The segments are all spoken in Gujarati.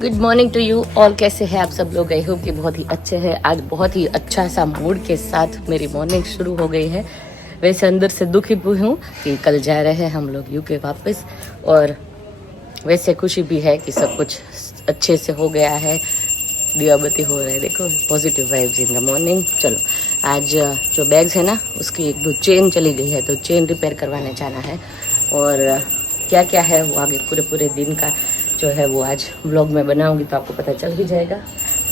Good morning to you all. कैसे हैं आप सब लोग? आई होप कि बहुत ही अच्छे हैं। आज बहुत ही अच्छा सा मूड के साथ मेरी मॉर्निंग शुरू हो गई है। वैसे अंदर से दुखी भी हूँ कि कल जा रहे हैं हम लोग यूके वापस, और वैसे खुशी भी है कि सब कुछ अच्छे से हो गया है। दिया बत्ती हो रहा है, देखो positive vibes in the morning. चलो आज जो बैग्स है ना, उसकी एक दो चेन चली गई है, तो चेन रिपेयर करवाने जाना है। और क्या क्या है वो आगे पूरे दिन का जो है वो आज व्लॉग में बनाऊंगी, तो आपको पता चल ही जाएगा।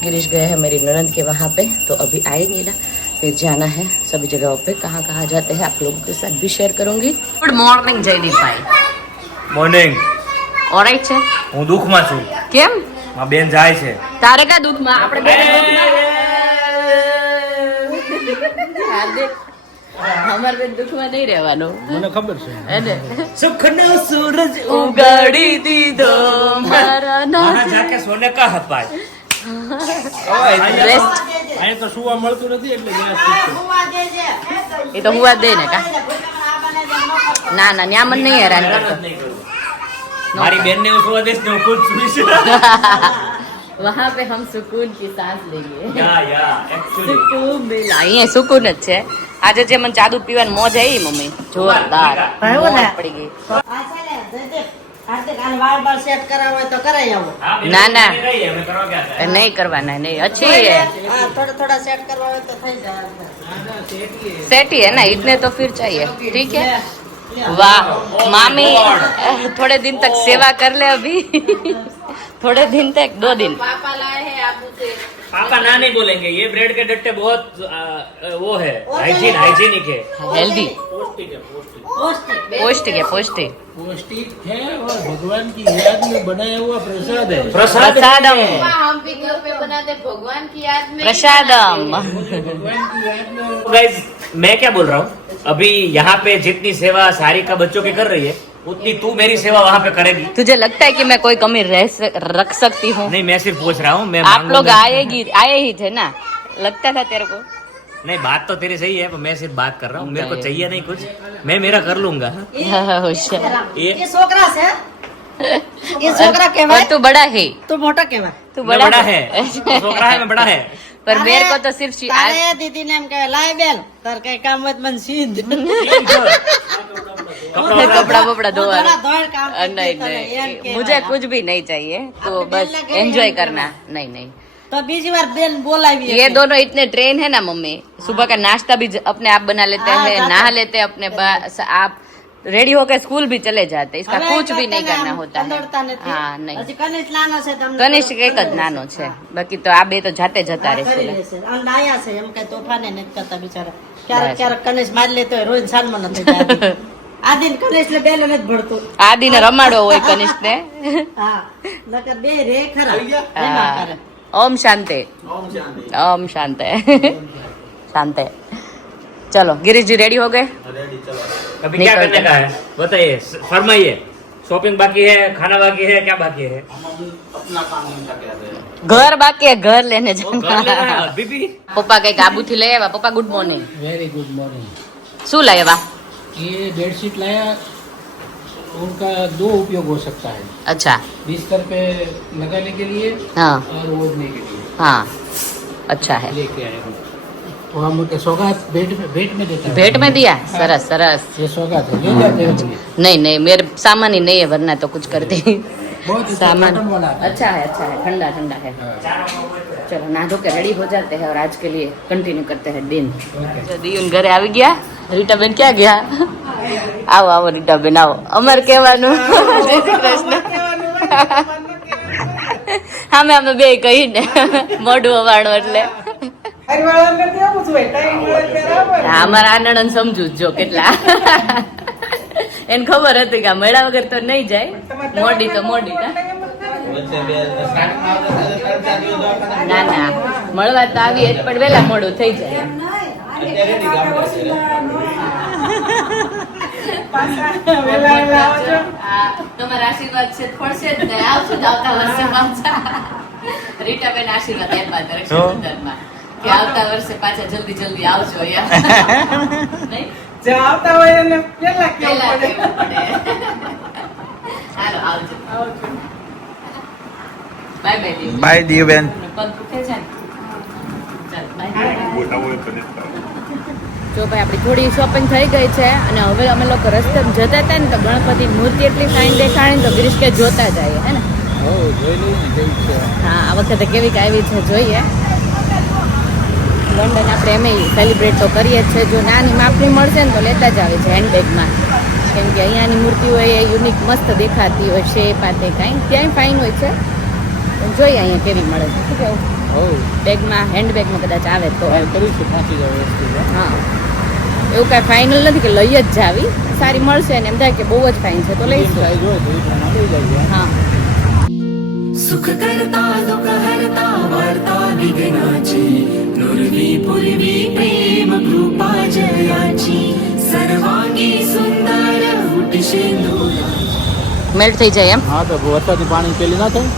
गिरीश गए हैं मेरी ननद के वहाँ पे, तो अभी आएंगे ना, फिर जाना है सभी जगहों पे। कहाँ कहाँ जाते हैं आप लोगों के साथ भी शेयर करूंगी। गुड मॉर्निंग जयदीप भाई। મોર્નિંગ। ઓરાઈટ છે? હું દુખમાં છું। કેમ? માં બેન જાય છે। તારે કા દુખમાં? આપણે બે અમાર બે દુખમાં નહીં રહેવાનું, મને ખબર છે। એને સુખનો સૂરજ ઉગાડી દીધો મારા મારા જાકે સોને કા હપાય। રેસ્ટ અહીં તો સુવા મળતું નથી એટલે એ તો હુવા દે ને કા। ના ના ન્યા મને નહીં હેરાન કરતો। મારી બેન ને હું સુવા દઈશ ને હું ખુદ સુઈશ। वहाँ पे हम सुकून की सांस लेंगे। યા एक्चुअली સુકૂન મિલા, અહીંયા સુકૂન જ છે। આજે જે મને ચાદુ પીવાની મોજ આવી મમ્મી, જોરદાર મોજ પડી ગઈ। ના ના નહીં કરવાના, नहीं अच्छी है, थोड़ा सेट करवाओ तो થઈ જાય। सेट ही है ना, इतने तो फिर चाहिए। ठीक है, वाह मामी थोड़े दिन तक सेवा कर ले अभी। थोड़े दिन तक, 2 दिन। पापा लाए हैं आबू से। पापा ना नहीं बोलेंगे, ये ब्रेड के डट्टे बहुत वो है, हाइजीनिक है, हेल्दी, पौष्टिक है, पौष्टिक। पौष्टिक है, पौष्टिक पौष्टिक है और भगवान की याद में बनाया हुआ प्रसाद है। प्रसादम, हम भी घर पे बनाते भगवान की याद में। प्रसादम। भगवान की याद में गाइस मैं क्या बोल रहा हूँ, अभी यहाँ पे जितनी सेवा सारिका बच्चों की कर रही है, उतनी तू मेरी सेवा वहाँ पे करेगी। तुझे लगता है कि मैं कोई कमी रख सकती हूँ? नहीं, मैं सिर्फ पूछ रहा हूँ। मैं आप लोग आए ही थे ना, लगता था तेरे को। नहीं, बात तो तेरी सही है, पर मैं सिर्फ बात कर रहा हूँ। मेरे को चाहिए नहीं कुछ, मैं मेरा कर लूंगा। होशियार। ये ये छोकरा से ये छोकरा के और तू बड़ा है, तू मोटा के भाई तू मैं बड़ा है, छोकरा है, मैं बड़ा है। पर मेरे को तो सिर्फ तारे दीदी ने एम कहे लाए बेल तार कई काम मत मन सीध कपड़ा वपड़ा धोवा। धोड़ काम नहीं नहीं, मुझे कुछ भी नहीं चाहिए, तो बस एंजॉय करना। नहीं नहीं, तो बीजी बार बेन बोला भी ये दोनों इतने ट्रेन है ना मम्मी, सुबह का नाश्ता भी अपने आप बना लेते हैं, नहा लेते हैं अपने आप, रेडी होकर स्कूल भी चले जाते, इसका कुछ भी नहीं करना होता है। हाँ नहीं, कनिष्ठ नानो છે તમને કનિષ્ક એક જ નાનો છે, બાકી તો આ બે તો જાતે જતા રહેશે। અંડાયા છે એમ કઈ તોફાને નથી કરતા બિચારા। ક્યારેક ક્યારેક કનિષ્ઠ મારી લેતો હોય, રોજ સાલમાં નથી જાય। આ દિન કનિષ્ઠ બેલ નથી ભળતું, આ દિને રમાડો હોય કનિષ્ક ને। હા નકર બે રે ખરા हाँ, ओम शांति, ओम शांति, शांति। चलो गिरीश जी रेडी हो गए? अभी क्या करने का है बताइए, फरमाइए। शॉपिंग बाकी है, खाना बाकी है, क्या बाकी है? घर बाकी है, घर लेने ओ, घर जाना। लेना है अभी भी। पप्पा कई आबू थी ले आवा। Papa good morning. Very good morning. शू लाए वा? ये बेडशीट लाया, उनका 2 उपयोग हो सकता है, अच्छा, बिस्तर पे लगाने के लिए हाँ और ओढ़ने के लिए। हाँ, अच्छा है। लेके आए हूँ, तो हम सौगात भेंट में देता है। भेंट में दिया? सरस सरस। ये सौगात है, ले जाते हैं अपने। नहीं नहीं, मेरे सामान ही नहीं है, वरना तो कुछ करती। बहुत ही सामान कॉटन वाला है। अच्छा है, अच्छा है, ठंडा ठंडा है। हाँ, चलो नहा धो के रेडी हो जाते हैं और आज के लिए कंटिन्यू करते हैं दिन। ओके। જો દીયુન ઘરે આવી ગયા, રીટાબેન ક્યાં ગયા? આવો આવો રીટાબેન આવો, અમાર કહેવાનું જય શ્રી કૃષ્ણ। અમે અમે બે કહીને મોઢું અવાણું એટલે અમારા આનંદ સમજુ જો કેટલા એને ખબર હતી કે મેળા વગર તો નહીં જાય, મોડી તો મોડી ના ના મળવા તો આવીએ પણ વેલા મોડું થઈ જાય। તમારા આશીર્વાદ છે પડશે જ ને, આવજો જ આવતા વર્ષે પાછા। રીટાબેન આશીર્વાદ આપ્યા હતા રક્ષાબંધનમાં કે આવતા વર્ષે પાછા જલ્દી જલ્દી આવજો યાર। નહીં જો આવતા હોય એને પેલા પહેલા કેવું પડે કહેવું પડે। બાય બાય દી બાય દિવ્યાબેન. પગ દુખે છે ને ચાલ બાય જો ભાઈ આપણી થોડી શોપિંગ થઈ ગઈ છે અને હવે અમે લોકો રસ્તે જતા હતા ને તો ગણપતિ મૂર્તિ એટલી ફાઇન દેખાણી ને તો ગિરીશ કે જોતા જઈએ હે ને જોઈ લઈએ ને કેવી છે. હા આ વખતે કેવી આવી છે જોઈએ. લંડન આપણે એમ સેલિબ્રેટ તો કરીએ જ છે. જો નાની માપની મળશે ને તો લેતા જ આવે છે હેન્ડબેગમાં, કેમ કે અહીંયાની મૂર્તિઓ એ યુનિક મસ્ત દેખાતી હોય શેપ આતે કાંઈ ક્યાંય ફાઇન હોય છે. પણ જોઈએ અહીંયા કેવી મળે છે શું કેવું બેગમાં હેન્ડબેગમાં કદાચ આવે તો કરીશું પહોંચી જાવ વસ્તુ. હા એવું કાંઈ ફાઇનલ નથી કે લઈ જ જાવી, સારી મળશે ને એમ થાય કે બહુ જ ફાઇન છે તો લઈશું. હા सुख करता दुख हरता वार्ता विघ्नाची नुरवी पुरवी प्रेम कृपा जयाची सर्वांगी सुंदर उठशे મેલ્ટ થઈ જાય એમ. હા તો વરસાદની પાણી પેલી ના થાય.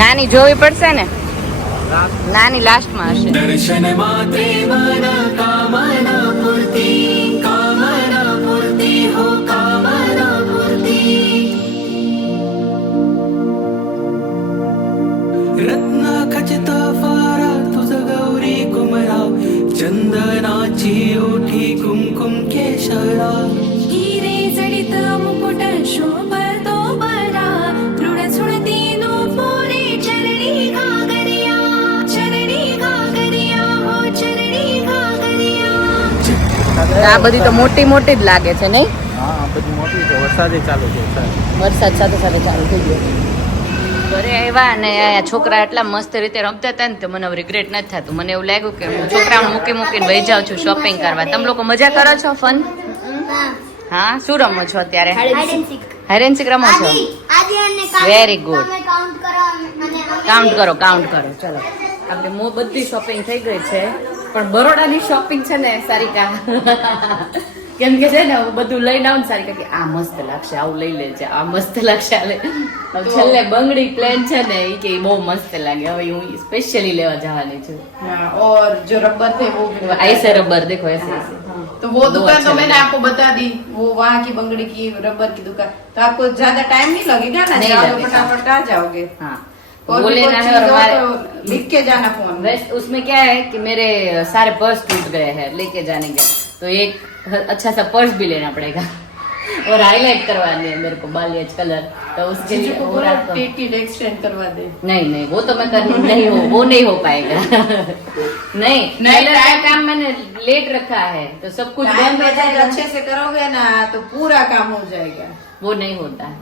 નાની જોવી પડશે ને, નાની લાસ્ટમાં હશે. दर्शन मात्रे मन कामना पूर्ति हो कामना पूर्ति रत्ना खचिता फारा तुझ गौरी कुमरा चंदनाची ओठी कुमकुम केशरा हिरे जडित मुकुट शोभतो बरा ऋण सुणती नो पोरे चरणी घागरिया हो चरणी घागरिया. આ બધી તો મોટી મોટી જ લાગે છે નહીં? હા બધી મોટી છે. વરસાદે ચાલુ છે. વરસાદ સાથે સાથે ચાલુ થઈ ગયો. ઘરે આવ્યા અને અહીંયા છોકરા એટલા મસ્ત રીતે રમતા હતા ને તો મને રિગ્રેટ નથી થતું. મને એવું લાગ્યું કે હું છોકરાઓને મૂકીને વહી જાઉં છું શોપિંગ કરવા. તમે લોકો મજા કરો છો? ફન? હા શું રમો છો અત્યારે? હાઇડ એન્ડ સીક રમો છો? Very good. કાઉન્ટ કરો ચલો આપણે બધી શોપિંગ થઈ ગઈ છે, પણ બરોડાની શોપિંગ છે ને સારિકા કેમ કે છે ને હું બધું લઈને આવું ને સારિકા કે આ મસ્ત લાગશે, આવું લઈ લેજે, આ મસ્ત લાગશે. છેલ્લે બંગડી પ્લેન છે ને એ કે બહુ મસ્ત લાગે, હવે હું સ્પેશિયલી લેવા જવાની છું. और जो रबर थे वो भी ऐसे रबर देखो ऐसे तो वो दुकान तो मैंने आपको बता दी, वो वहाँ की बंगड़ी की रबर की दुकान. तो आपको ज्यादा टाइम नहीं लगेगा ना, नहीं जाओगे लगेगा. फटाफट आ जाओगे. हाँ और वो भी लेना कुछ है और चीज़ हो हमारे तो लिख के जाना फोन में. वैसे उसमें क्या है कि मेरे सारे पर्स टूट गए हैं लेके जाने के, तो एक अच्छा सा पर्स भी लेना पड़ेगा और हाईलाइट करवानी है मेरे को बालियाज कलर, तो उसके लिए जीजू को हो बोलो रहा तो टिकट एक्सटेंड करवा दे. नहीं वो तो मैं वो नहीं हो पाएगा नहीं कलर का काम मैंने लेट रखा है तो सब कुछ टाइम बंद हो पे जाएगा, अच्छे से करोगे ना तो पूरा काम हो जाएगा. वो नहीं होता है,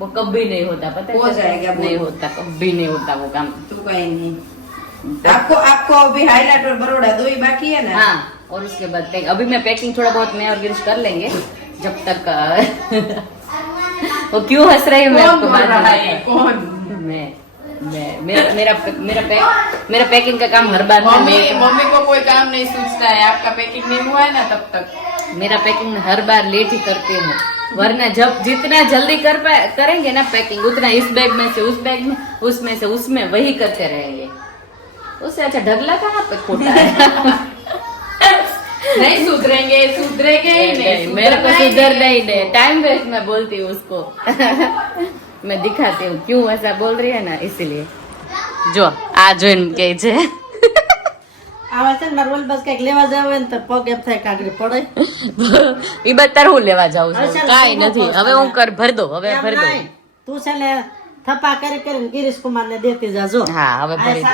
वो कभी नहीं होता, पता हो जाएगा, नहीं बोलो. होता, कभी नहीं होता वो काम. तो कहीं नहीं. आपको अभी हाईलाइट और बरोड़ा दो ही बाकी है ना. हाँ और उसके बाद अभी मैं पैकिंग थोड़ा बहुत मैं और गिरीश कर लेंगे जब तक वो क्यों हंस रही है? मैं कौन आपको बोल बाद में रहा है? बताती कौन? हूँ. मेरा पैकिंग का काम हर बार मम्मी को कोई काम नहीं सूझता है. आपका पैकिंग नहीं हुआ है ना तब तक. मेरा पैकिंग हर बार लेट ही करती हूँ, वरना जब जितना जल्दी करेंगे ना पैकिंग उतना इस बैग में से उस बैग में, उसमें से उसमें वही करते रहेंगे. उससे अच्छा ढगला कहाँ पे खोटा है नहीं सुधरेंगे ही नहीं. मेरे को सुधरना ही नहीं, टाइम वेस्ट मैं बोलती हूँ उसको मैं दिखाती हूँ क्यों ऐसा बोल रही है ना, इसीलिए. जो आ જોઈને કે છે આવા છે ને મારે ઓલ બસ કઈક લેવા જાવ ને તો પગ એમ થાય કાગડી પડે. ઈ બતાર હું લેવા જાઉં હવે છું, ચાલ, કાઈ હું નથી. કહું હવે છું. હું ભર દો હવે એમ ભર દો. નહીં. તું છે ને થપ્પા કરીને ગિરીશ કુમાર ને દેતી જાજો. હા હવે ભરી દો.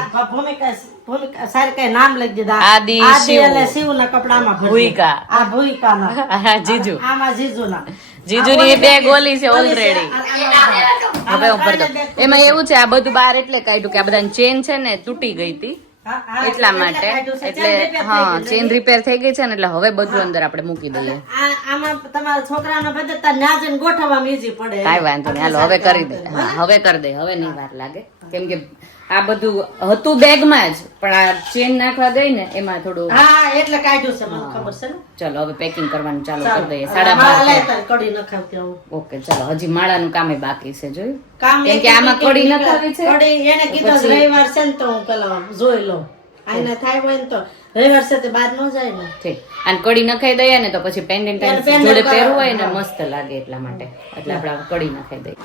ભૂમિકા સારી કઈ નામ લખી દીધા. આદિ શિવ. એટલે શિવ ના કપડામાં ભરજે. ભૂઈકા. આ ભૂઈકા ના. હા જીજુ આમાં જીજુ ના. જીજુની એ બેગ ઓલી છે ઓલરેડી. હવે હું ભર દો. આમાં એમાં એવું છે આ બધું બહાર એટલે કાઢ્યું કે આ બધાની ચેન છે ને તૂટી ગઈ હતી એટલા માટે, એટલે હા ચેન રિપેર થઈ ગઈ છે ને એટલે હવે બધું અંદર આપણે મૂકી દઈએ. આમાં તમારા છોકરાનો પદ્ધતિ ના જઈને ગોઠવવામાં ઈઝી પડે. કાંઈ વાંધો નહીં, હાલો હવે કરી દે. હા હવે કરી દે, હવે નહીં વાર લાગે, કેમ કે આ બધું હતું બેગમાં જ પણ આ ચેન નાખવા ગઈ ને એમાં થોડું. હા એટલે કાઢ્યું છે મને ખબર છે ને. ચલો હવે પેકિંગ કરવાનું ચાલુ ચાલો. કરી દઈએ. માળા 12:30. લેતા કઢી નખાવતી આવું. ઓકે ચલો, હજી માળાનું કામે બાકી છે, જોયું? કામ કેમ કે આમાં કઢી નખાવી છે કઢી એને કીધું પછી- રવિવાર છે ને તો હું પેલા જોઈ લઉં. આઈને થાય હોય ને તો રવિવાર છે તે બાદ ન જાય ને. ઠીક. અને કડી નખાઈ દઈએ ને તો પછી પેન્ડન્ટ pendant જોડે કરો. પહેરવું હોય ને મસ્ત લાગે એટલા માટે એટલે આપણે કડી નખાઈ દઈએ.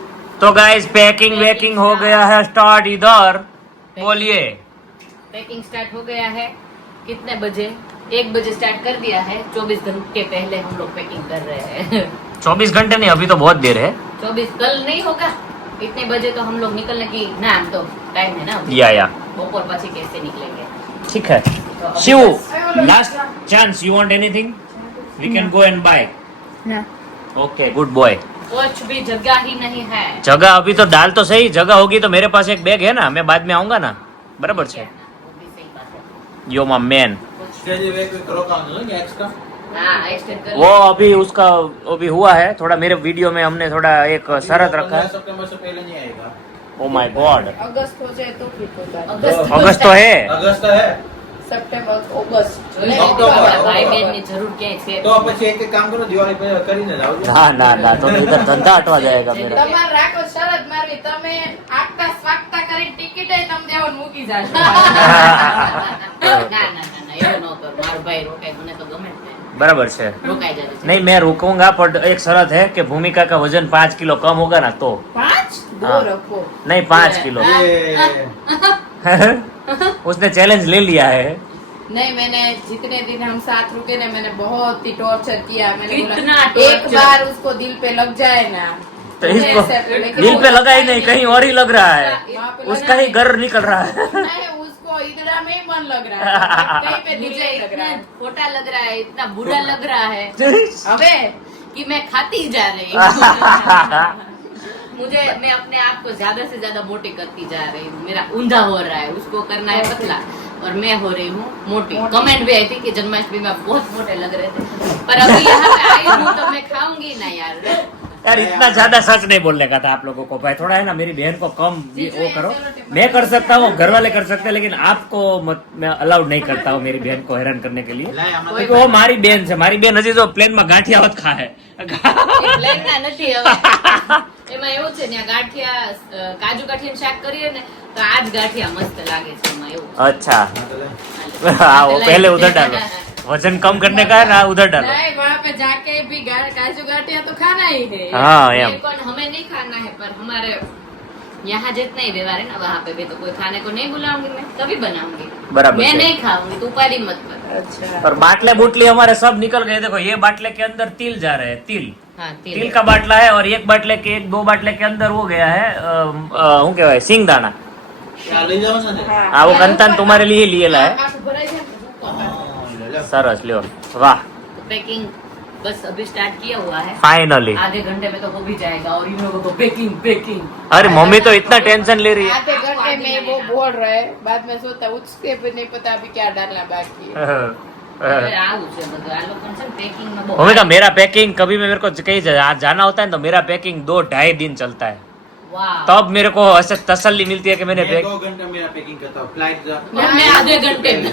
तो गाइस पैकिंग वेकिंग हो गया है स्टार्ट इधर बोलिए पैकिंग स्टार्ट हो गया है. कितने बजे? 1 बजे स्टार्ट कर दिया है. 24 घंटे पहले हम लोग पैकिंग कर रहे हैं. 24 घंटे नहीं अभी तो बहुत देर है 24 कल नहीं होगा. इतने बजे तो हम लोग निकलने की ना हम तो टाइम है ना अभी. या बपोर પછી कैसे निकलेंगे. ठीक है Shiv last chance you want anything we can go and buy okay good boy कुछ भी जगह ही नहीं है. जगह अभी तो डाल तो सही जगह होगी तो मेरे पास एक बैग है ना मैं बाद में आऊंगा ना बराबर છે वो भी सही बात है. यो माय मैन हाँ एक्सटेंड कर वो अभी उसका वो भी हुआ है थोड़ा मेरे वीडियो में हमने थोड़ा एक शरत रखा है सितंबर से पहले नहीं आएगा ओ माय गॉड अगस्त हो जाए तो फिर होगा अगस्त तो है अगस्त है સપ્ટેમ્બર ઓગસ્ટ ભાઈ બહેન ની જરૂર ક્યાંય છે તો પછી એક કામ કરો દિવાળી પહેલા કરીને જાઓ ना ना ना तो इधर धंधा हटवा जाएगा मेरा તમારે રાખો શરત મારવી તમે આગતા સ્વાગતા કરી ટિકિટ તમે દેવાનું મૂકી જાશો ના ના ના ના એવું ન કર મારો ભાઈ રોકાય મને તો ગમે જ નહીં. बराबर છે રોકાઈ જાય છે. नहीं मैं रुकूंगा पर एक शरत है कि भूमिका का वजन 5 किलो कम होगा ना तो 5 दो हाँ। रखो नहीं 5 किलो उसने चैलेंज ले लिया है नहीं मैंने जितने दिन हम साथ रुके ना मैंने बहुत ही टॉर्चर किया मैंने कितना बोला, एक torture? बार उसको दिल पे लग जाए ना तो मैं इसको ऐसे- लेकिन दिल वो पे लगा ही लगता नहीं कहीं और ही लग रहा है वहाँ पे उसका ही घर निकल रहा है नहीं उसको इधर में ही मन लग रहा है कहीं पे दिल मुझे नहीं लग इतना रहा है खोटा लग रहा है इतना बुरा लग रहा है अबे कि मैं खाती जा रही हूँ मुझे मैं अपने आप को ज्यादा से ज्यादा मोटी करती जा रही हूँ मेरा ऊंधा हो रहा है उसको करना है पतला और मैं हो रही हूँ मोटी कमेंट भी आई थी कि जन्माष्टमी में आप बहुत मोटे लग रहे थे पर अभी यहाँ पे आई हूँ तो मैं खाऊंगी ना यार यार इतना ज्यादा सच नहीं बोलने का था आप लोगों को भाई थोड़ा है ना मेरी बहन को कम वो करो मैं कर सकता हूँ घर वाले कर सकते हैं लेकिन आपको मत मैं अलाउड नहीं करता हूँ मेरी बहन को हैरान करने के लिए क्योंकि वो मारी बहन है मारी बहन हજી તો પ્લેન માં ગાંઠિયાવત ખાય પ્લેન ના નથી હવે એમાં એવું છે ને ગાંઠિયા કાજુ ગાંઠિયા શાક કરીએ ને તો આજ ગાંઠિયા મસ્ત લાગે છે એમાં એવું છે. अच्छा हाँ वो पहले उधर डालो वजन कम करने का है ना उधर डालो नहीं वहाँ पे जाके भी काजू गाठिया तो खाना ही है हाँ ये एम कौन हमें नहीं खाना है पर हमारे यहाँ जितना ही व्यवहार है ना वहाँ पे भी तो कोई खाने को नहीं बुलाऊंगी मैं कभी बनाऊंगी बराबर मैं है। नहीं खाऊंगी तो उपाधि मत कर. अच्छा और बाटले बूटली हमारे सब निकल गए देखो ये बाटले के अंदर तिल जा रहे हैं तिल हाँ तिल का बाटला है और एक बाटले के एक दो बाटले के अंदर वो गया है શું કહેવાય સિંગદાણા લઈ જાઓ છો ને આ वो कंतन तुम्हारे लिए लिएला है आप भराई जाए तो भूख होता है। सरस લ્યો वाह तो पैकिंग बस अभी स्टार्ट किया हुआ है फाइनली आधे घंटे में तो हो भी जाएगा और इन लोगों को पैकिंग पैकिंग अरे मम्मी तो इतना टेंशन ले रही है आधे घंटे में वो बोल रहे हैं बाद में सोता है, उसके भी नहीं पता अभी क्या डालना बाकी है આવું છે બધું આ લોકો છે પેકિંગ માં બહુ मम्मी का मेरा पैकिंग कभी भी मेरे को कहीं जाना होता है तो मेरा पैकिंग 2-2.5 दिन चलता है वाह तब मेरे को ऐसे तसल्ली मिलती है कि मैंने मैं 2 घंटे मेरा पैकिंग करता हूँ फ्लाइट और मैं आधे घंटे में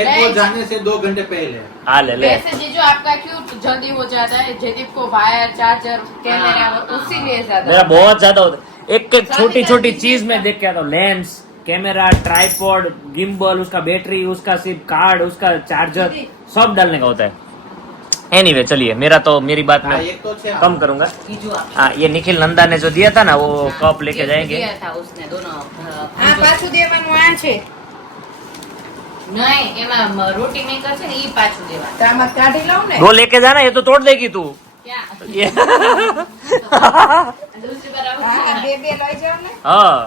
एक को जाने से 2 घंटे पहले हाँ ले ले वैसे जीजू आपका क्यों जल्दी हो जाता है जयदीप को वायर चार्जर कैमरा उसी लिए ज्यादा मेरा बहुत ज्यादा होता है एक एक छोटी छोटी चीज में देख के आता हूँ लेंस कैमरा ट्राइपॉड गिम्बल उसका बैटरी उसका सिम कार्ड उसका चार्जर सब डालने का होता है एनीवे चलिए मेरा तो मेरी बात हाँ, में एक तो छे कम करूंगा બીજું आप हाँ ये निखिल नंदा ने जो दिया था ना वो कप लेके जाएंगे दिया था उसने दोनों આ પાછું દેવાનું આ છે નહીં એમાં રોટી મેકર છે ને ઈ પાછું દેવા તો આમાં કાઢી લઉં ને दो लेके जाना ये तो तोड़ देगी तू क्या ये दूसरी बार आओ હા બે બે લઈ જાવ ને हाँ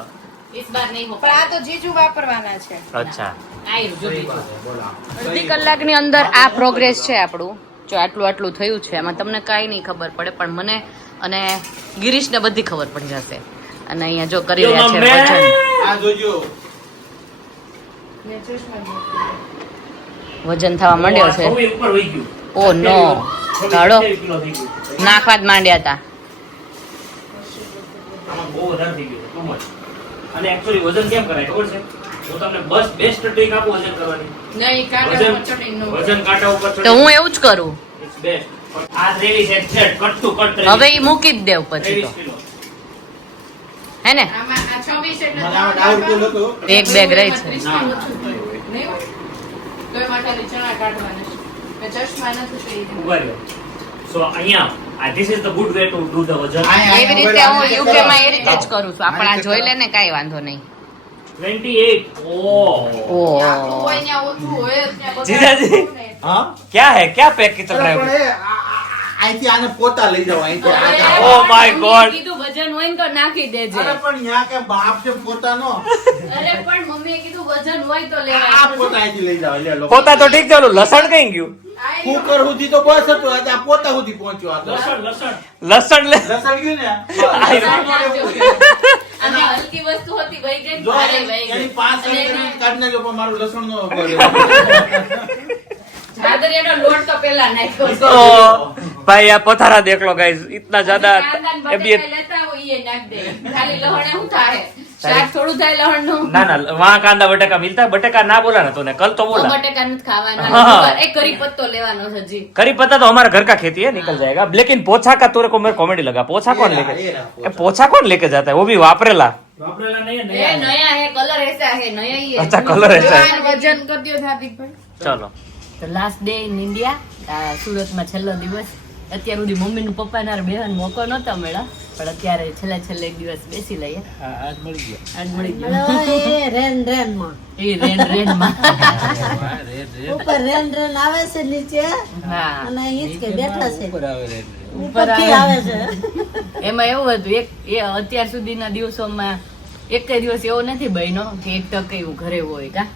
इस बार नहीं हो પણ આ તો જીજુ વાપરવાના છે अच्छा आई जो બીજું बोला અડધી કલાકની અંદર આ પ્રોગ્રેસ છે આપણું જો આટલું આટલું થયું છે એમાં તમને કાંઈ નહીં ખબર પડે પણ મને અને ગિરીશને બધી ખબર પડી જશે અને અહીંયા જો કરી રહ્યા છે વજન આ જોજો વજન થવા માંડ્યો છે ऊपर वही क्यों ઓ નો કાઢો નાખવા જ માંડ્યા હતા આમાં બહુ વધારે થઈ ગયું ટુ મચ અને એક્ચ્યુઅલી વજન કેમ કરાય ખબર છે હું તમને બસ બેસ્ટ ટ્રીક આપું વજન કરવાની નહીં કાઢો વજન ચડી નો વજન કાંટા ઉપર તો હું એવું જ કરું ઇટ્સ બેસ્ટ આ ત્રેવીસ એક્ઝેક્ટ કટ ટુ કટ હવે ઈ મૂકી જ દેવ પછી તો 23 કિલો હે ને આમાં આ 26 એટલે મને આ ડાઉટ ગયેલો તો એક બેગ રહી છે ના નહીં હોય? તોય માટેની ચણા કાઢવાના છે. ચશ્મા નથી તો એ રીતે. ઉભા રહ્યો. So અહીંયા this is the good way to do the વજન. એવી રીતે હું યુકે માં એ રીતે જ કરું છું. આપણે આ જોઈ લે ને કાઈ વાંધો નહીં. 28. ઓહ. આપણું હોય ત્યાં ઓછું હોય જ ત્યાં બધા જીજાજી. હા क्या है क्या पैक की चल रहा है? અહીંથી આને પોતા લઈ જાઓ અહીંથી Oh my God. કીધું વજન હોય ને તો નાખી દેજે. અરે પણ ન્યા કે બાપ છે પોતાનો અરે પણ મમ્મીએ કીધું વજન હોય તો આ લેવાય. પોતા અહીંથી લઈ જાઓ લે લો પોતા તો ઠીક છે, ઓલું લસણ કઈ ગયું? કુકર સુધી તો બસ હતું આજે આ પોતા સુધી પહોંચ્યો આ તો. લસણ લે. લસણ ગયું ને અને હલકી વસ્તુ હતી વહી ગઈ જો ભારે વહી એની ગઈ. 5 અને સેન્ટીમીટર કાઢી નાખજો પણ મારું લસણ નો જાદરિયાનો લોટ તો પેલા નાખ્યો છે. तो भाई आप पथारा देख लो गाइस, इतना ज्यादा કાંદા ને अभी બટેકા લેતા આવો ઈ નાખ દે. ખાલી લહણે શું થાય? શાક થોડું થાય લહણનું. ना ना वहाँ कांदा बटेका मिलता है, बटेका ना बोला ना तूने, कल तो તો बोला। બટેકા નથી ખાવાના. હા. એક કરી પત્તો લેવાનો છે હજી. करी पत्ता तो हमारा घर का खेती है, निकल जाएगा। लेकिन पोछा का तेरे को मेरे कॉमेडी लगा, पोछा कौन लेके पोछा कौन लेके जाता है, वो भी वापरेला। એ નયા હે, કલર ऐसा है, नया ही है. अच्छा कलर ऐसा है। વજન કરી દો હાર્દિકભાઈ. चलो તો લાસ્ટ ડે ઇન ઇન્ડિયા, સુરતમાં છેલ્લો દિવસ. અત્યાર સુધી મમ્મી નું પપ્પા ના બેહન મોકો નતો મળ્યો, પણ અત્યારે છેલ્લે એક દિવસ બેસી લઈએ. આજ મળી ગયા. આજ મળી ગયો. એ રેન માં એ રેન માં. ઉપર રેન આવે છે નીચે હા. અને ઈ જ કે બેઠા છે ઉપર આવે રે. ઉપરથી આવે છે એમાં એવું હતું, એ અત્યાર સુધીના દિવસોમાં એક દિવસ એવો નથી બન્યો કે એક ટકે એવું ઘરે હોય કા.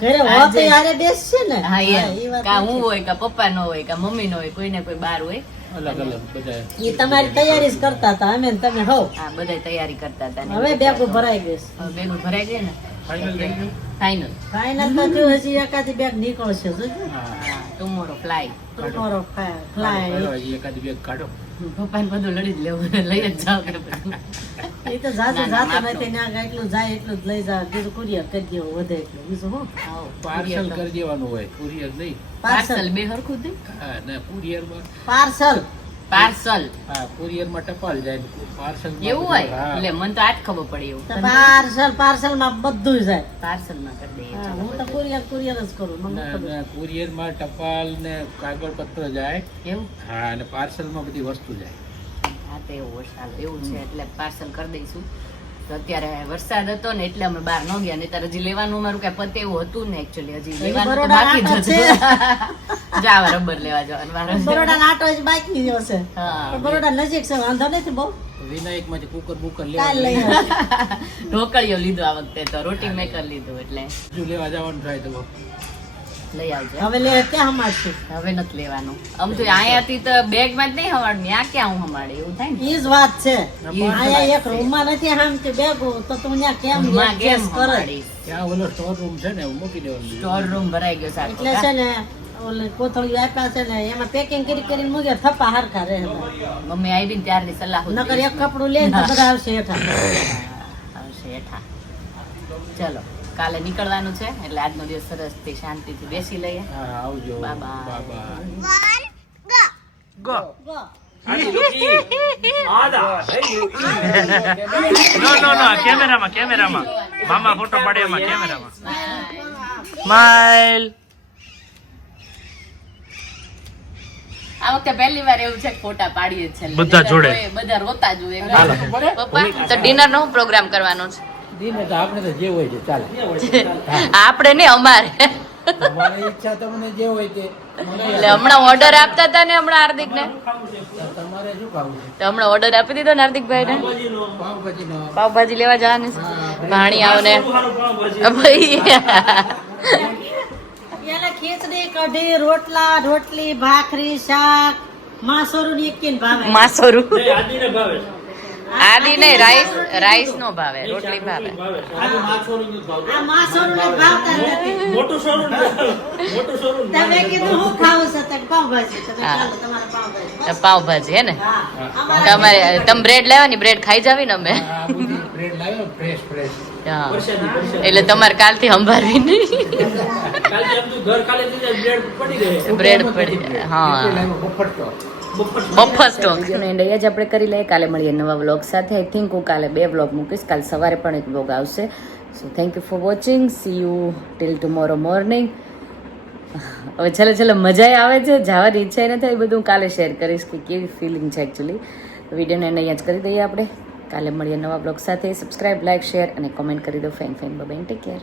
ઘરે હોત યારે બેસશે ને હા ઈ એમ વાત કા હું હોય કા પપ્પા નો હોય કા મમ્મી નો હોય, કોઈને કોઈ બાર હોય. અલગ અલગ બધા. ઈ તમારી તૈયારી જ કરતા હતા અમે ને તમે હો હા, બધા તૈયારી કરતા હતા ને. હવે બેગું ભરાઈ ગયું હવે બેગું ભરાઈ ગઈ ને ફાઇનલ થઈ ગયું. ફાઇનલ. ફાઇનલ તો જો હજી એકાદી બેગ નીકળશે જોજો ટુમોરો ફ્લાય. તમારો ફ્લાય હજી એકાદી બેગ કાઢો. પપ્પાને બધું લડી જ લેવું, લઈ જ જાવ કે બધું. એ તો જાતો ના, જાતો ના, નથી ત્યાં એટલું જાય એટલું જ લઈ જાવ બીજું કુરિયર કરી દેવું વધે એટલું બીજું હું આવો, પાર્સલ courier કરી દેવાનું હોય, કુરિયર નહીં. પાર્સલ બે હરખું થઈ. હા ને કુરિયરમાં. પાર્સલ પાર્સલ હા કુરિયરમાં ટપાલ જાય, પાર્સલ એવું હોય એટલે મને તો આજ ખબર પડી એવું. પાર્સલ માં બધું જાય પાર્સલ માં કરી દઈએ. હા, હું તો કુરિયર જ કરું મને ખબર. કુરિયરમાં ટપાલ ને કાગળ પત્ર જાય. એવું હા અને પાર્સલમાં બધી વસ્તુ જાય. હા તો એવું ચાલો એવું છે એટલે પાર્સલ કરી દઈશું. તો અત્યારે વરસાદ હતો ને એટલે અમે બહાર ન ગયા, નહીં હજી લેવાનું મારું કઈ પતે એવું હતું ને એકચ્યુઅલી હજી લેવાનું તો બરોડા બાકી જ નાટક હતું. જાવ રબર લેવા જવાનું વાર છે. બરોડા નાટો જ બાકી જ હશે હા. પણ બરોડા નજીક છે વાંધો નથી બહુ વિનાયકમાંથી કુકર બુકર કાલ લઈ લેવા આવજો. ઢોકળીઓ લીધું આ વખતે તો રોટી મેકર લીધું એટલે બીજું લેવા જવાનું થાય તો લઈ આવજો. હવે લે ક્યાં હમાડશું હવે નથી લેવાનું. આમ તો અહીંયાથી તો બેગ માં જ નહીં હમાડું, ત્યાં ક્યાં હું હમાડે એવું થાય ને. ઈ જ વાત છે ઈ જ અહીંયા એક રૂમમાં નથી હામતી બેગો તો તું ત્યાં કેમ માં કેમ adjust કરે હમાડીશ? ત્યાં ઓલો સ્ટોર રૂમ છે ને મૂકી દેવાનું. સ્ટોર રૂમ ભરાઈ ગયો સાચો એટલે છે ને ઓલે કોથળીઓ આપ્યા છે ને એમાં પેકિંગ કરીને મૂકે થપ્પા હરખા રહે મમ્મી આવી ને ત્યારની સલાહ નકર એક કપડું લે ને તો બધા આવશે હેઠા આવશે હેઠા. ચલો કાલે નીકળવાનું છે એટલે આજનો દિવસ સરસ થી શાંતિથી બેસી લઈએ. હા આવજો. Bye-bye. બાબા. ગો. No, કેમેરામાં મામા ફોટો પાડે એમાં કેમેરામાં. સ્માઈલ. આ વખતે પહેલી વાર એવું છે કે ફોટા પાડીએ જ છે. બધા જોડે. બધા રોતા જ હોય. પપ્પા તો ડિનર નો પ્રોગ્રામ કરવાનો છે. દિને તો આપણે તો જે હોય છે ચાલે. આપણે ને અમારે તમારી ઈચ્છા તમને જે હોય તે. એટલે હમણાં ઓર્ડર આપતા હતા ને હમણાં હાર્દિક ને, તમારે શું ખાવું છે? તો હમણાં ઓર્ડર આપી દીધો ને હાર્દિકભાઈ ને પાવભાજીનો. પાવભાજી લેવા જવાની છે. ભાણી આવો ને ભાઈ એલા ખીચડી કઢી રોટલા રોટલી ભાખરી શાક માસોરું ની એકીન ભાવે માસોરું આદિ નહીં, રાઈસ નો ભાવે, રોટલી ભાવે. આ માસોરું ને ભાવતા નથી તમે કીધું હું ખાવું છે તો પાવભાજી તો હા. ચાલો તમારે પાવભાજી પાવભાજી હે ને હા અમારે તમારે તમે બ્રેડ લેવાની, બ્રેડ ખાઈ જાવી ને અમે. આ બધી બ્રેડ લાવ્યો ફ્રેશ ફ્રેશ. હા. એટલે તમારે કાલથી સંભાળવી નહીં. બ્રેડ પડી હા લાવ્યો બફરતો. બફર સ્ટોક વિડીયોનો એન્ડ અહીંયા જ આપણે કરી લઈએ. કાલે મળીએ નવા વ્લોગ સાથે. આઈ થિંક હું કાલે 2 વ્લોગ મૂકીશ. કાલે સવારે પણ એક વ્લોગ આવશે. So thank you for watching. C you till tomorrow morning. હવે છેલ્લે મજા આવે છે, જવાની ઈચ્છા ન થાય. બધું કાલે શેર કરીશ કે કેવી ફિલિંગ છે એકચ્યુઅલી. વિડીયોને એન્ડ અહીંયા જ કરી દઈએ આપણે. કાલે મળીએ નવા બ્લોગ સાથે. સબસ્ક્રાઇબ, લાઇક, શેર અને કોમેન્ટ કરી દો. Fan bye, take care.